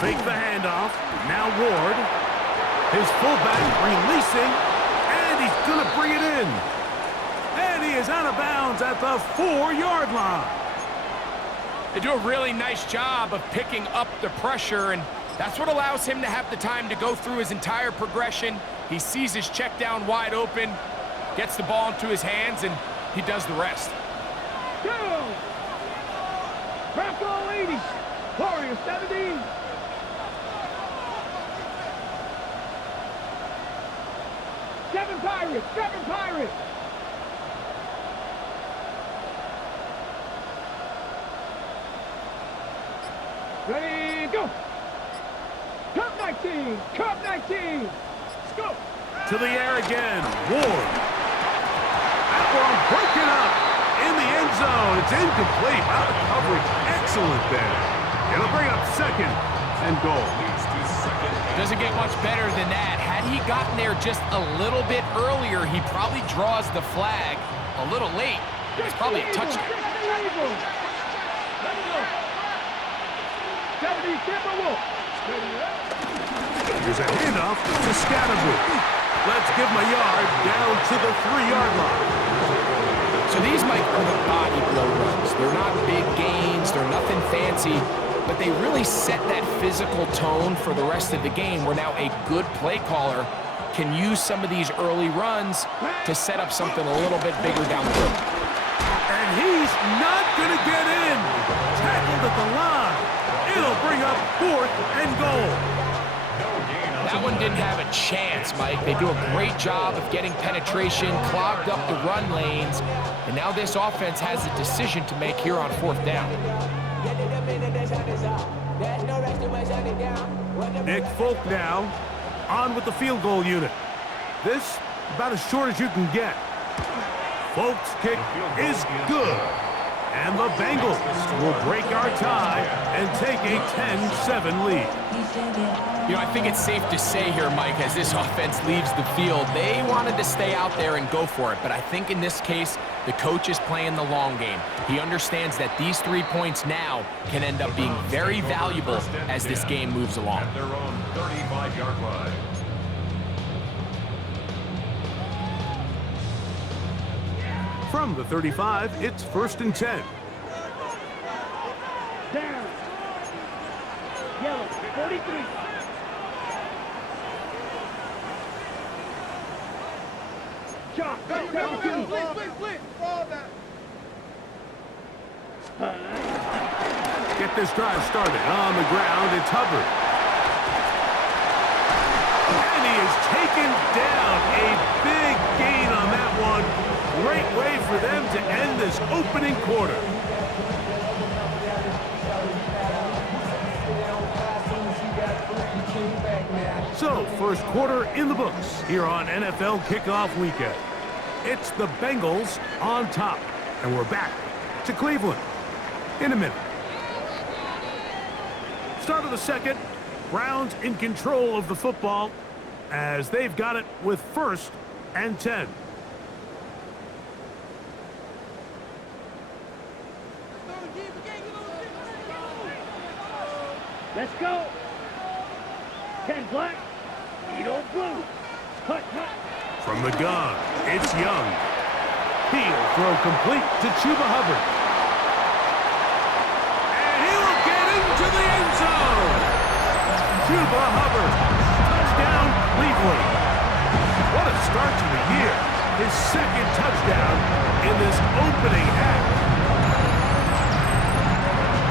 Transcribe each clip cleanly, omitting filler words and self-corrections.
Fake the handoff. Now Ward. His fullback releasing, and he's going to bring it in. And he is out of bounds at the 4-yard line. They do a really nice job of picking up the pressure, and that's what allows him to have the time to go through his entire progression. He sees his check down wide open, gets the ball into his hands, and he does the rest. Go! Bronco 80, Warrior 17. Seven Pirates. Ready, go! Cup 19! Let's go! To the air again, Ward. That one broken up in the end zone. It's incomplete. Out of coverage. Excellent there. It'll bring up second and goal. Doesn't get much better than that. Had he gotten there just a little bit earlier, he probably draws the flag a little late. It's probably a touchdown. Here's a handoff to Scatterboo. Let's give him a yard down to the 3-yard line. So these, Mike, are the body blow runs. They're not big gains. They're nothing fancy. But they really set that physical tone for the rest of the game, where now a good play caller can use some of these early runs to set up something a little bit bigger down the road. And he's not going to get in. Tackled at the line. It'll bring up 4th and goal. That one didn't have a chance, Mike. They do a great job of getting penetration, clogged up the run lanes, and now this offense has a decision to make here on 4th down. Nick Folk now on with the field goal unit. This about as short as you can get. Folk's kick is good. And the Bengals will break our tie and take a 10-7 lead. You know, I think it's safe to say here, Mike, as this offense leaves the field, they wanted to stay out there and go for it. But I think in this case, the coach is playing the long game. He understands that these 3 points now can end up being very valuable as this game moves along. At their own 35-yard line. From the 35, it's 1st and 10. Down. Yellow, 43. Chop, Get this drive started. On the ground, it's Hubbard. And he is taken down. A big gain on that one. Great way for them to end this opening quarter. So, first quarter in the books here on NFL Kickoff Weekend. It's the Bengals on top. And we're back to Cleveland in a minute. Start of the second. Browns in control of the football as they've got it with 1st and 10. Let's go. 10 black, Edo blue. Hut. From the gun, it's Young. He'll throw complete to Chuba Hubbard. And he'll get into the end zone. Chuba Hubbard. Touchdown, Cleveland. What a start to the year. His 2nd touchdown in this opening half.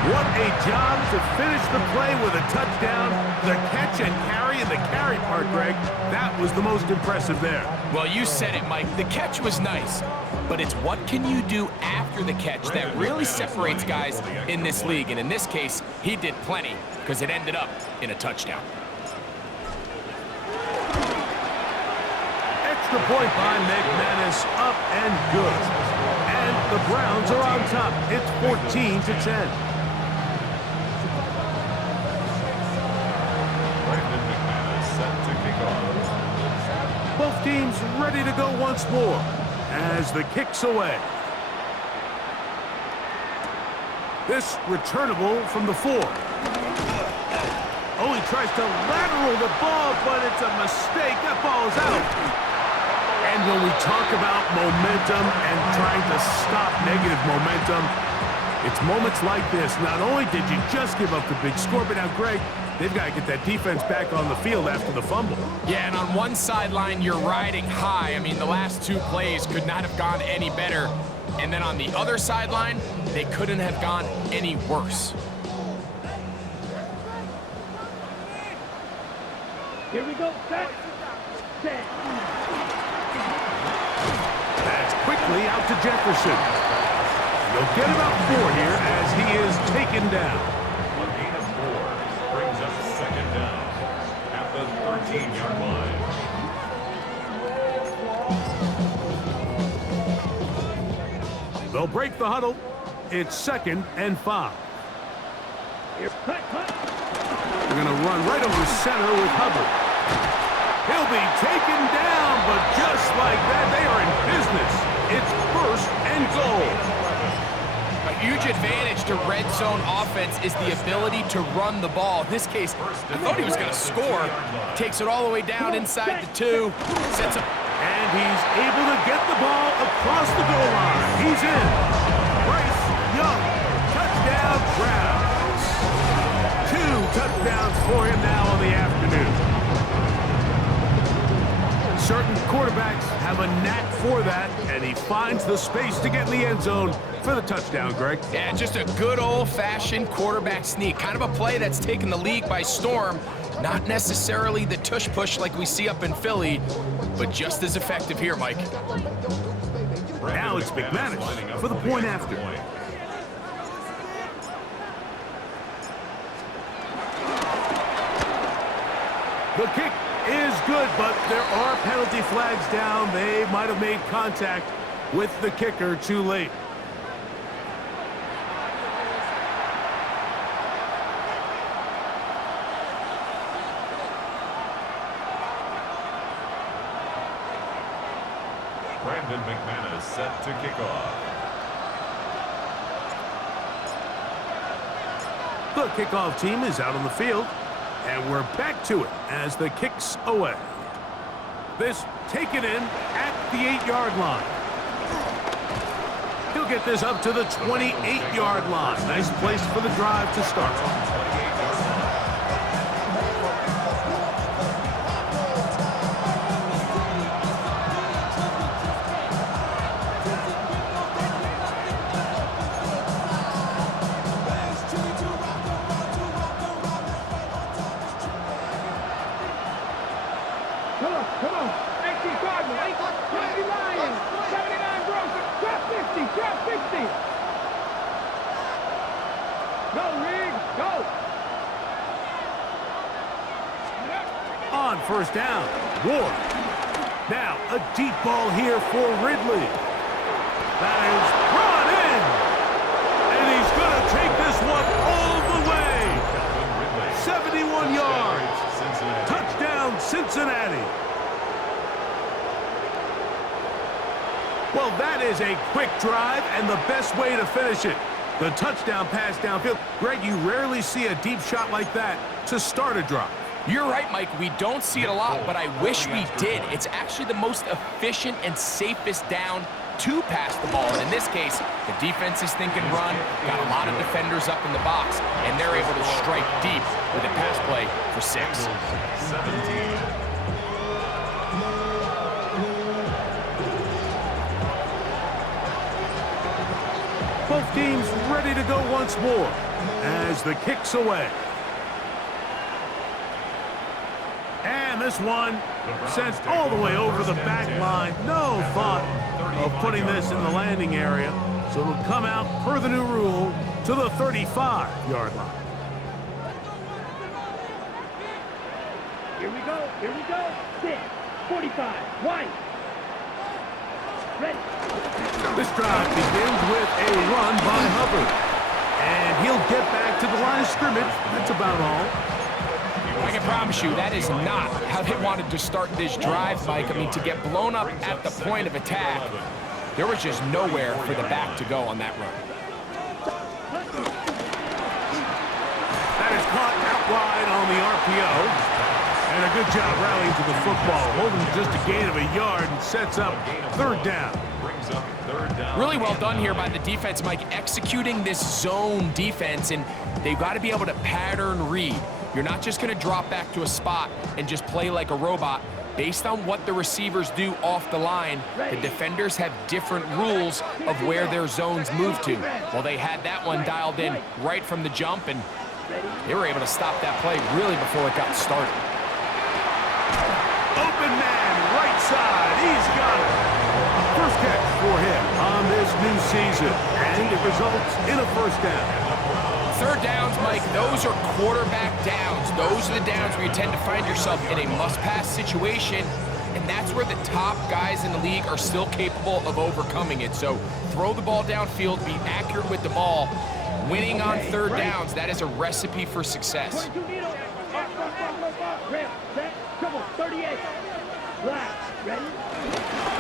What a job to finish the play with a touchdown. The catch and carry, and the carry part, Greg, that was the most impressive there. Well, you said it, Mike. The catch was nice, but it's what can you do after the catch that really separates guys in this league. And in this case, he did plenty because it ended up in a touchdown. Extra point by McManus, up and good. And the Browns are on top. It's 14-10. Both teams ready to go once more as the kick's away. This returnable from the 4. Oh, he tries to lateral the ball, but it's a mistake. That ball is out. And when we talk about momentum and trying to stop negative momentum, it's moments like this. Not only did you just give up the big score, but now, Greg, they've got to get that defense back on the field after the fumble. Yeah, and on one sideline, you're riding high. I mean, the last 2 plays could not have gone any better. And then on the other sideline, they couldn't have gone any worse. Here we go. Set. Set. That's quickly out to Jefferson. They'll get about 4 here as he is taken down. A gain of 4 brings up second down at the 13-yard line. They'll break the huddle. It's 2nd and 5. Here, cut. They're going to run right over center with Hubbard. He'll be taken down, but just like that, they are in business. It's 1st and goal. A huge advantage to red zone offense is the ability to run the ball. In this case, I thought he was going to score. Takes it all the way down inside the 2. Sets up. And he's able to get the ball across the goal line. He's in. Bryce Young, touchdown Browns. 2 touchdowns for him now on the afternoon. Certain quarterbacks have a knack for that, and he finds the space to get in the end zone for the touchdown, Greg. Yeah, just a good old-fashioned quarterback sneak. Kind of a play that's taken the league by storm. Not necessarily the tush-push like we see up in Philly, but just as effective here, Mike. Now it's McManus for the point after. The kick is good, but there are penalty flags down. They might have made contact with the kicker too late. Brandon McManus set to kick off. The kickoff team is out on the field, and we're back to it as the kick's away. This taken in at the 8-yard line. He'll get this up to the 28-yard line. Nice place for the drive to start. Come on. 18 Cardinals. 20 Lions. 79 Broncos. Drop 50. Drop 50. Go, Riggs. Go. On first down, Ward. Now a deep ball here for Ridley. That is brought in. And he's going to take this one all the way. 71 yards. Touchdown, Cincinnati. Well, that is a quick drive and the best way to finish it. The touchdown pass downfield. Greg, you rarely see a deep shot like that to start a drive. You're right, Mike. We don't see it a lot, but I wish we did. It's actually the most efficient and safest down to pass the ball. And in this case, the defense is thinking run, got a lot of defenders up in the box, and they're able to strike deep with a pass play for 6. 17. Both teams ready to go once more as the kick's away. And this one sent all the way over the back line. No thought of putting this in the landing area. So it'll come out per the new rule to the 35-yard line. Here we go. Here we go. 6. 45. White. Ready. This drive begins with a run by Hubbard. And he'll get back to the line of scrimmage. That's about all. I can promise you that is not how they wanted to start this drive, Mike. I mean, to get blown up at the point of attack, there was just nowhere for the back to go on that run. go. And a good job rallying to the football, holding just a gain of a yard and sets up third down. Brings up third down. Really well done here by the defense, Mike, executing this zone defense, and they've got to be able to pattern read. You're not just going to drop back to a spot and just play like a robot. Based on what the receivers do off the line, the defenders have different rules of where their zones move to. Well, they had that one dialed in right from the jump, and they were able to stop that play really before it got started. Open man, right side, he's got it. First catch for him on this new season, and it results in a first down. Third downs, Mike, those are quarterback downs. Those are the downs where you tend to find yourself in a must-pass situation, and that's where the top guys in the league are still capable of overcoming it. So throw the ball downfield, be accurate with the ball. Winning on third downs, that is a recipe for success.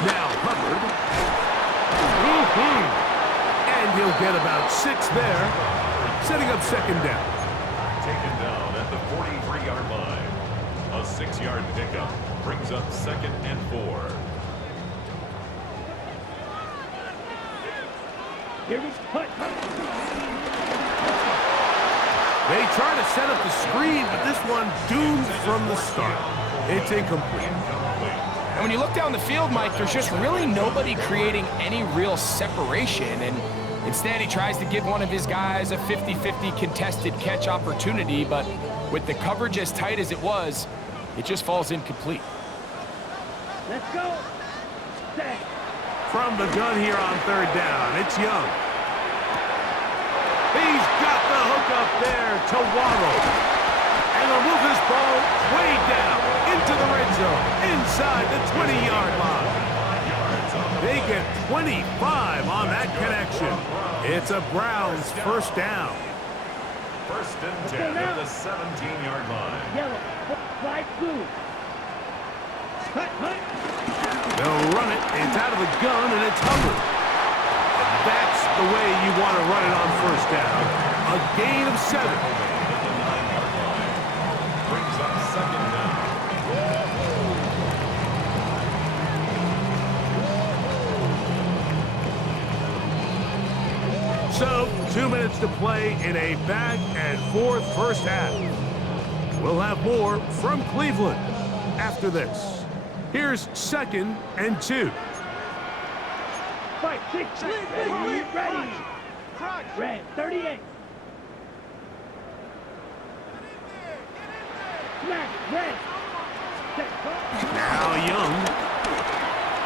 Now Hubbard. And he'll get about 6 there. Setting up second down. Taken down at the 43-yard line. A 6-yard pickup brings up 2nd and 4. They try to set up the screen, but this one doomed from the start. It's incomplete. And when you look down the field, Mike, there's just really nobody creating any real separation, and instead, he tries to give one of his guys a 50-50 contested catch opportunity, but with the coverage as tight as it was, it just falls incomplete. Let's go. From the gun here on third down, it's Young. He's got the hook up there to Waddle. And they'll move this ball way down into the red zone, inside the 20-yard line. They get 25 on that connection. It's a Browns first down. First and 10 at the 17-yard line. Yellow, flag blue. They'll run it. It's out of the gun, and it's Hubbard. And that's the way you want to run it on first down. A gain of 7. At the 9-yard line. Brings up second down. So, 2 minutes to play in a back-and-forth first half. We'll have more from Cleveland after this. Here's 2nd and 2. Fight, 6, ready, ready. Red, 38. Smack, red. Now Young,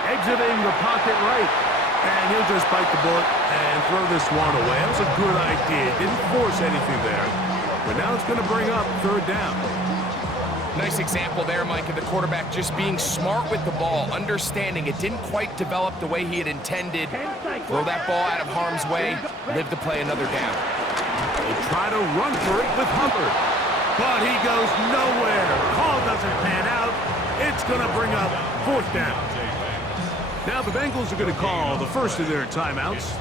exiting the pocket right. And he'll just bite the bullet and throw this one away. That was a good idea. Didn't force anything there. But now it's going to bring up third down. Nice example there, Mike, of the quarterback just being smart with the ball, understanding it didn't quite develop the way he had intended. Throw that ball out of harm's way, live to play another down. They try to run for it with Hubbard. But he goes nowhere. Call doesn't pan out. It's going to bring up fourth down. Now the Bengals are going to call the first of their timeouts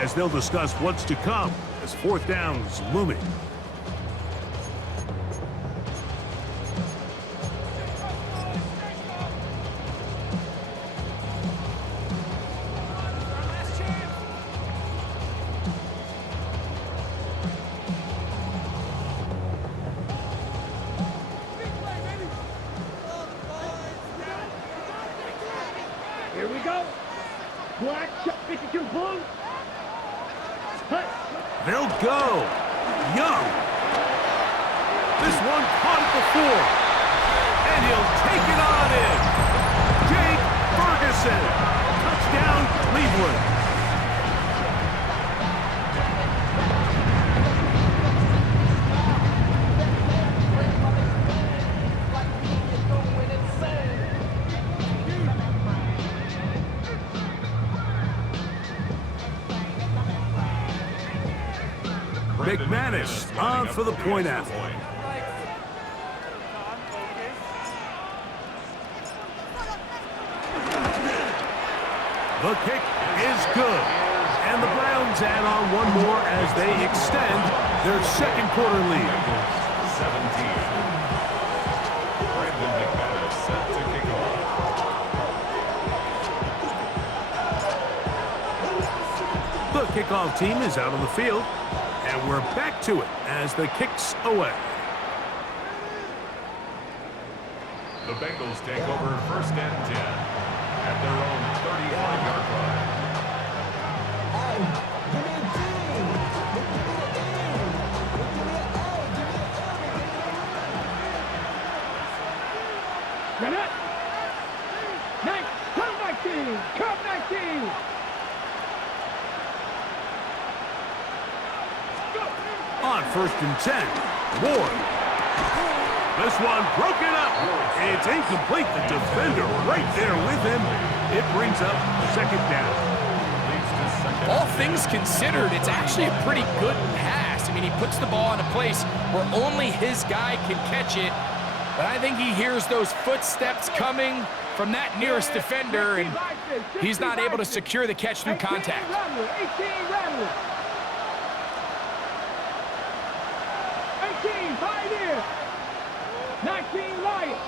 as they'll discuss what's to come as fourth down's looming. Here we go. Black, 52 blue. Hut. They'll go. Young. This one caught at the 4. And he'll take it on in. Jake Ferguson. Touchdown, Cleveland. McManus on for the point after. The kick is good. And the Browns add on one more as they extend their second quarter lead. 17. kickoff team is out on the field, and we're back to it as the kick's away. The Bengals take over 1st and 10 at their own 35-yard line. Get it. Come 19. On 1st and 10, Ward. This one broken up. It's incomplete. The defender right there with him. It brings up 2nd down. All things considered, it's actually a pretty good pass. I mean, he puts the ball in a place where only his guy can catch it. But I think he hears those footsteps coming from that nearest defender, and he's not able to secure the catch through contact. 18, Pioneer. 19, Lions.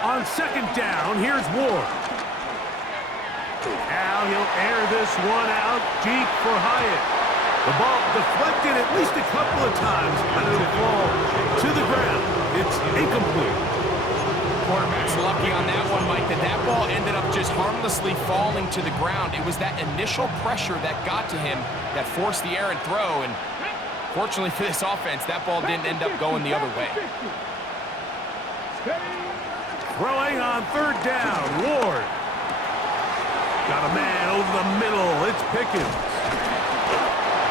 On 2nd down, here's Ward. Now he'll air this one out deep for Hyatt. The ball deflected at least a couple of times, but it'll fall to the ground. It's incomplete. Quarterback's lucky on that one, Mike, that ball ended up just harmlessly falling to the ground. It was that initial pressure that got to him that forced the errant throw, and fortunately for this offense, that ball didn't end up going the other way. Throwing on 3rd down, Ward. Got a man over the middle. It's Pickens.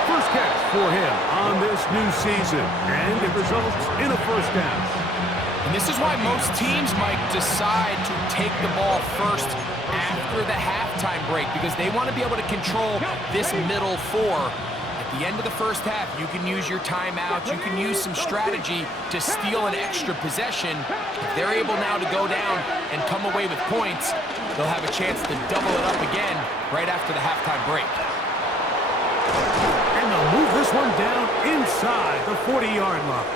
First catch for him on this new season, and it results in a 1st down. And this is why most teams, Mike, decide to take the ball first after the halftime break, because they want to be able to control this middle 4. At the end of the 1st half, you can use your timeout, you can use some strategy to steal an extra possession. If they're able now to go down and come away with points, they'll have a chance to double it up again right after the halftime break. And they'll move this one down inside the 40-yard line.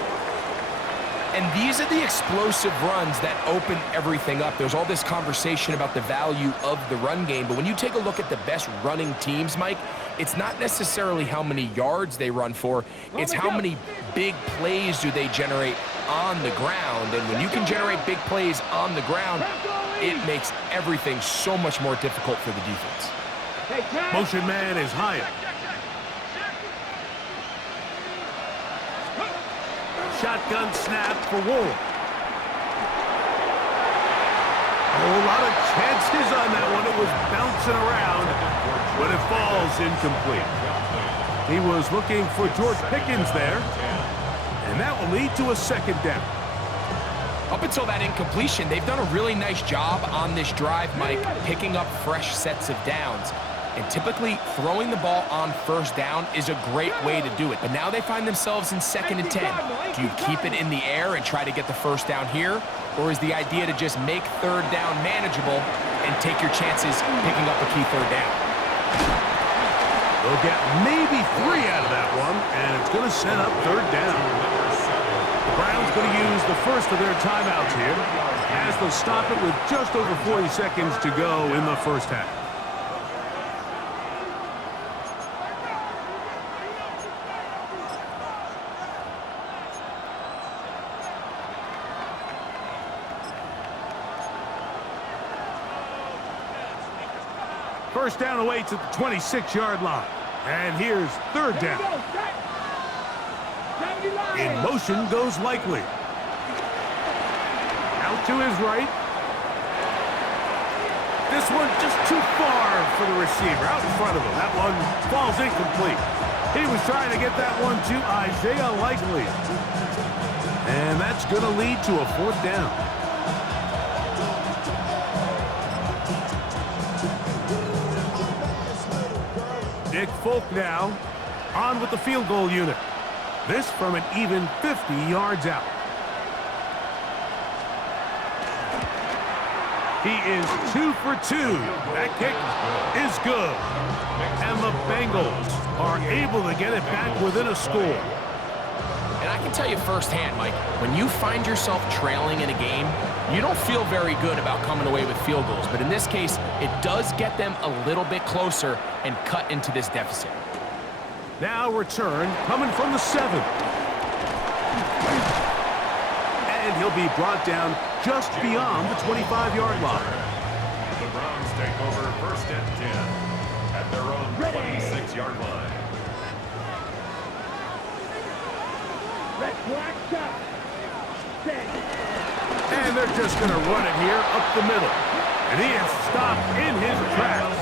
And these are the explosive runs that open everything up. There's all this conversation about the value of the run game, but when you take a look at the best running teams, Mike, it's not necessarily how many yards they run for, it's how many big plays do they generate on the ground. And when you can generate big plays on the ground, it makes everything so much more difficult for the defense. Motion man is Hyatt. Shotgun snap for Ward. A whole lot of chances on that one. It was bouncing around, but it falls incomplete. He was looking for George Pickens there, and that will lead to a 2nd down. Up until that incompletion, they've done a really nice job on this drive, Mike, picking up fresh sets of downs. And typically, throwing the ball on 1st down is a great way to do it. But now they find themselves in 2nd and 10. Do you keep it in the air and try to get the 1st down here? Or is the idea to just make 3rd down manageable and take your chances picking up a key 3rd down? They'll get maybe 3 out of that one, and it's going to set up 3rd down. The Browns going to use the first of their timeouts here as they'll stop it with just over 40 seconds to go in the 1st half. First down awaits at the 26-yard line. And here's 3rd down. In motion goes Likely. Out to his right. This one just too far for the receiver. Out in front of him. That one falls incomplete. He was trying to get that one to Isaiah Likely. And that's going to lead to a 4th down. Nick Folk now on with the field goal unit. This from an even 50 yards out. He is 2 for 2. That kick is good. And the Bengals are able to get it back within a score. And I can tell you firsthand, Mike, when you find yourself trailing in a game, You don't feel very good about coming away with field goals, but in this case, it does get them a little bit closer and cut into this deficit. Now return coming from the 7. And he'll be brought down just beyond the 25-yard line. The Browns take over first and 10 at their own 26-yard line. Red flag shot. Set. And they're just going to run it here up the middle. And he is stopped in his tracks.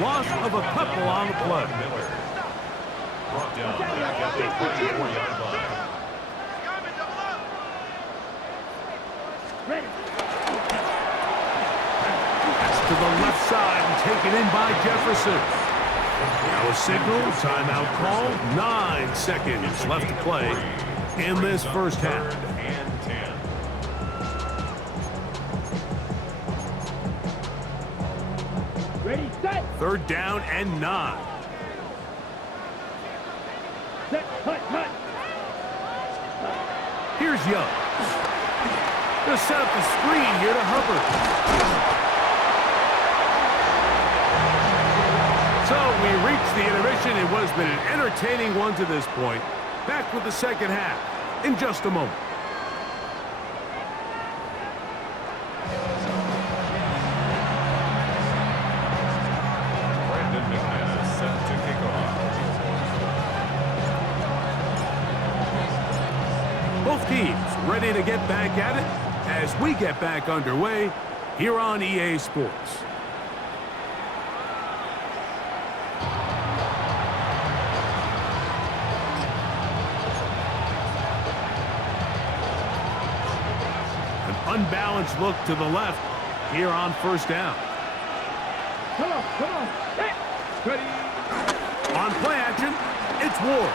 Loss of a couple on the play. Miller brought down back at the 24-yard line. Ready. That's to the left side and taken in by Jefferson. Now a signal, timeout call. 9 seconds left to play in this first half. Third and 10. Ready, set. 3rd down and 9. Set, hut, hut. Here's Young. Gonna set up the screen here to Hubbard. So we reach the intermission in what has been an entertaining one to this point. Back with the second half in just a moment. Brandon McManus set to kick off. Both teams ready to get back at it as we get back underway here on EA Sports. An unbalanced look to the left here on first down. Come on, set. Ready. On play action, it's Ward.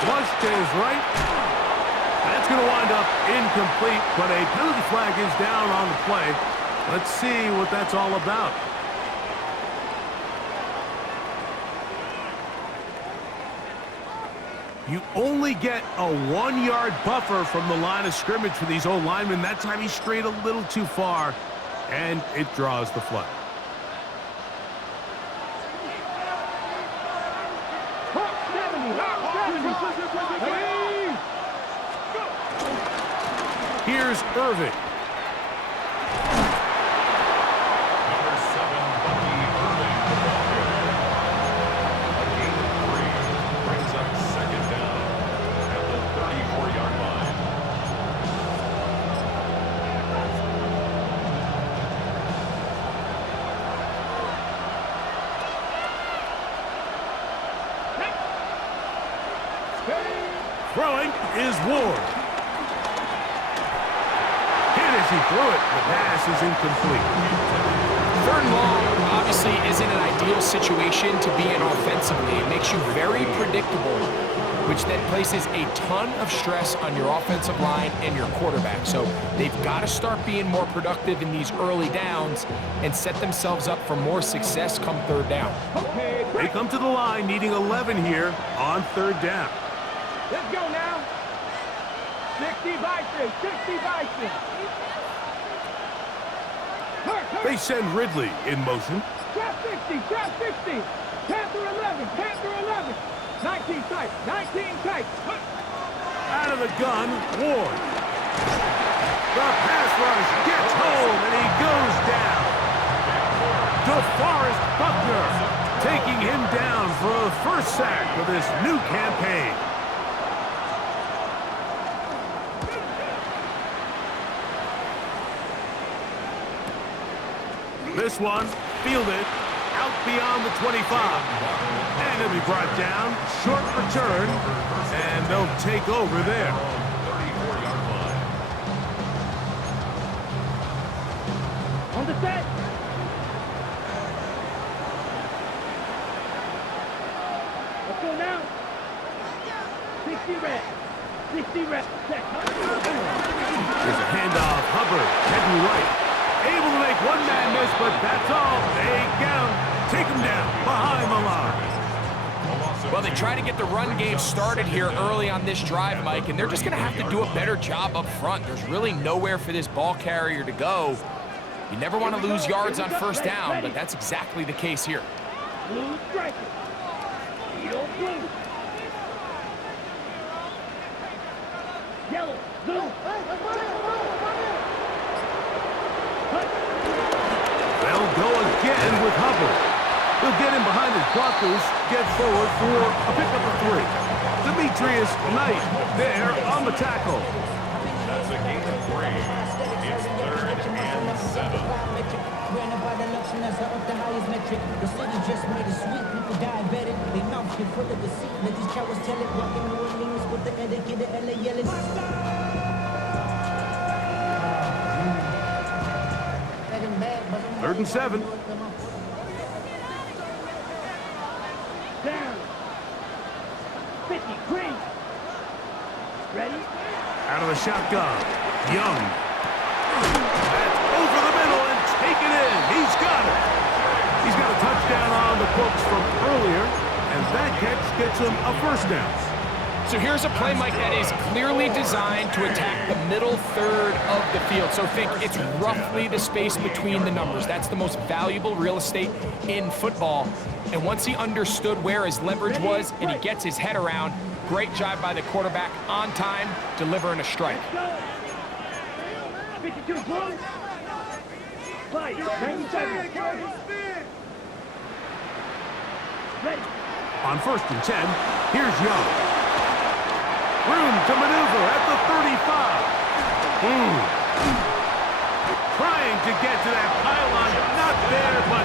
Flush to his right. That's going to wind up incomplete, but a penalty flag is down on the play. Let's see what that's all about. You only get a 1-yard buffer from the line of scrimmage for these old linemen. That time he strayed a little too far, and it draws the flag. Hawk 70, Hawk 70. Ready. Here's Irving. Number 7, Bucky Irving, the ball carrier. A gain of 3 brings up second down at the 34-yard line. Throwing is Ward. As he threw it, the pass is incomplete. 3rd and long obviously isn't an ideal situation to be in offensively. It makes you very predictable, which then places a ton of stress on your offensive line and your quarterback. So they've got to start being more productive in these early downs and set themselves up for more success come 3rd down. Okay, They come to the line needing 11 here on 3rd down. let's go now. 60 Bison, 60 Bison. They send Ridley in motion. Trap 60, trap 60. Panther 11, Panther 11. 19 tight, 19 tight. Out of the gun, Ward. The pass rush gets home, and he goes down. DeForest Buckner taking him down for the first sack of this new campaign. This one fielded out beyond the 25. And he'll be brought down. Short return. And they'll take over there. 34-yard line. On the set. Let's go now. 60 reps. 60 reps. Set. There's a handoff. Hubbard heading right. Able to make one man miss, but that's all. They get him. Take him down behind the line. Well, they try to get the run game started here early on this drive, Mike, and they're just going to have to do a better job up front. There's really nowhere for this ball carrier to go. You never want to lose yards on first down, but that's exactly the case here. Blue striker. Yellow, blue. Yellow, blue. They'll go again with Hubbard. He'll get in behind his blockers, get forward for a pickup of 3. Demetrius Knight there on the tackle. That's a gain of 3. It's 3rd and 7. The city just made it sweet. People diabetic. They mouth get full of deceit. Let these cowards tell it. Walking New Orleans with the etiquette of LA yelling. Third and 7. Down. 50, green. Ready? Out of the shotgun. Young. That's over the middle and taken in. He's got it. He's got a touchdown on the books from earlier, and that catch gets him a first down. So here's a play, Mike, that is clearly designed to attack the middle third of the field. So think it's roughly the space between the numbers. That's the most valuable real estate in football. And once he understood where his leverage was and he gets his head around, great job by the quarterback on time, delivering a strike. 52, blue. Fight, 97. Ready. On first and 10, here's Young. Room to maneuver at the 35. Trying to get to that pylon. Not there, but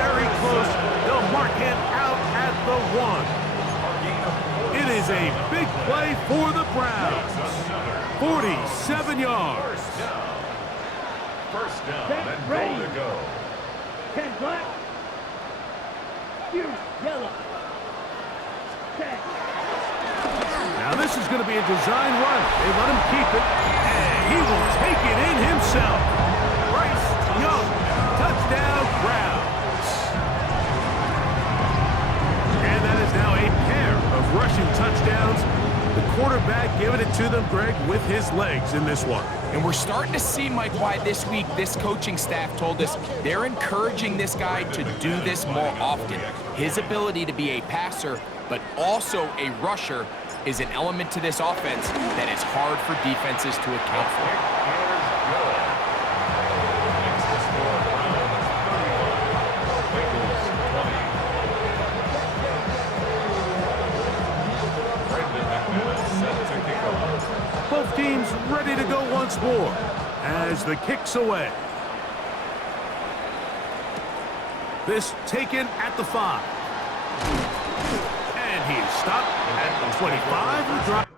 very close. They'll mark him out at the 1. It is a big play for the Browns. 47 yards. First down Set, and ready. goal to go. 10 black. You yellow. 10. Now this is going to be a design run. They let him keep it, and he will take it in himself. Bryce Young, touchdown Browns. And that is now a pair of rushing touchdowns. The quarterback giving it to them, Greg, with his legs in this one. And we're starting to see, Mike, why this week this coaching staff told us they're encouraging this guy to do this more often. His ability to be a passer, but also a rusher, is an element to this offense that is hard for defenses to account for. Both teams ready to go once more as the kick's away. This taken at the 5. And he's stopped at the 25.